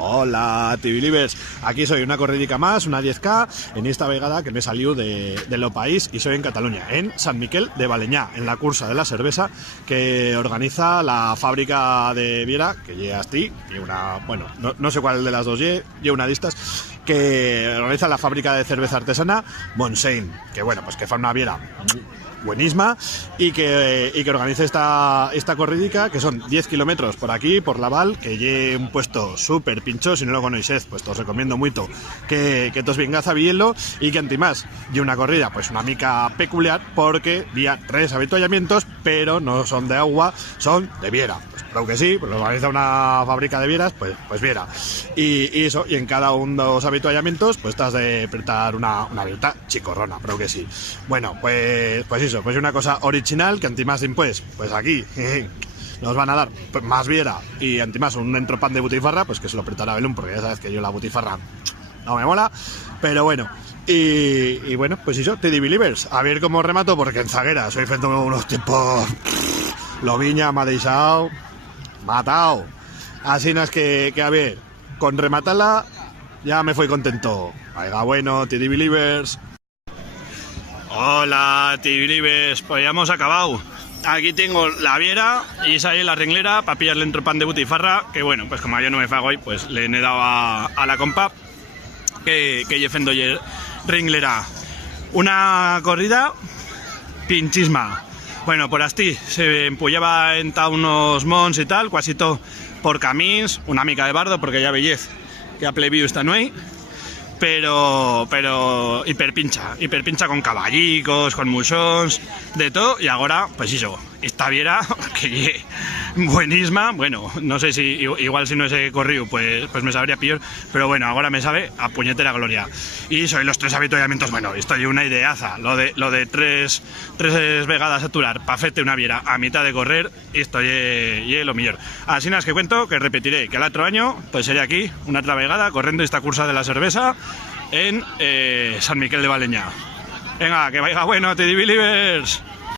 Hola, TV-Livers. Aquí soy una corridica más, una 10K, en esta vegada que me salió de lo país y soy en Cataluña, en Sant Miquel de Balenyà, en la cursa de la cerveza que organiza la fábrica de Viera, que llega ti, y una, bueno, no sé cuál de las dos lleva una de estas, que organiza la fábrica de cerveza artesana Montseny, que bueno, pues que fa una Viera buenísima y que organiza esta corridica, que son 10 kilómetros por aquí, por Laval, que lleve un puesto súper pincho. Si no lo conocéis, pues os recomiendo mucho que tos vengáis a vielo, y que antimás y una corrida pues una mica peculiar, porque día 3 avituallamientos, pero no son de agua, son de Viera. Pues creo que sí, pues lo organiza una fábrica de Vieras, pues Viera. Y eso, y en cada uno de los avituallamientos pues estás de apretar una vieta chicorrona, creo que sí. Bueno, pues eso, pues una cosa original, que antimás pues aquí nos van a dar más Viera y antimás un entropán de butifarra, pues que se lo apretará Belún, porque ya sabes que yo la butifarra no me mola, pero bueno. Y bueno, pues eso, TV-Livers, a ver cómo remato, porque en zaguera soy frente a unos tiempos Loviña me ha dejado matado, así no es que a ver, con rematarla ya me fui contento. Venga, bueno, TV-Livers. Hola, TV-Livers, pues ya hemos acabado. Aquí tengo la Viera y sale la renglera para pillarle el entropán de butifarra, que bueno, pues como yo no me fago hoy, pues le he dado a la compa que yefendo renglera. Una corrida pinchisma. Bueno, por así se empullaba en unos mons y tal, quasi todo por camins, una mica de bardo, porque ya veis que a plebiu esta no hay. Pero hiperpincha con caballicos, con muchons, de todo. Y ahora, pues eso, esta Viera, que buenísima. Bueno, no sé si, igual si no ese corrido, pues me sabría peor, pero bueno, ahora me sabe a puñetera gloria. Y soy los 3 avituallamientos, bueno, estoy una ideaza, lo de tres vegadas a turar, pa' fete una Viera a mitad de correr, y esto ye lo mejor. Así nada, que cuento, que repetiré, que el otro año, pues sería aquí, una otra vegada, corriendo esta cursa de la cerveza, en Sant Miquel de Balenyà. Venga, que vaya bueno, TV-Livers.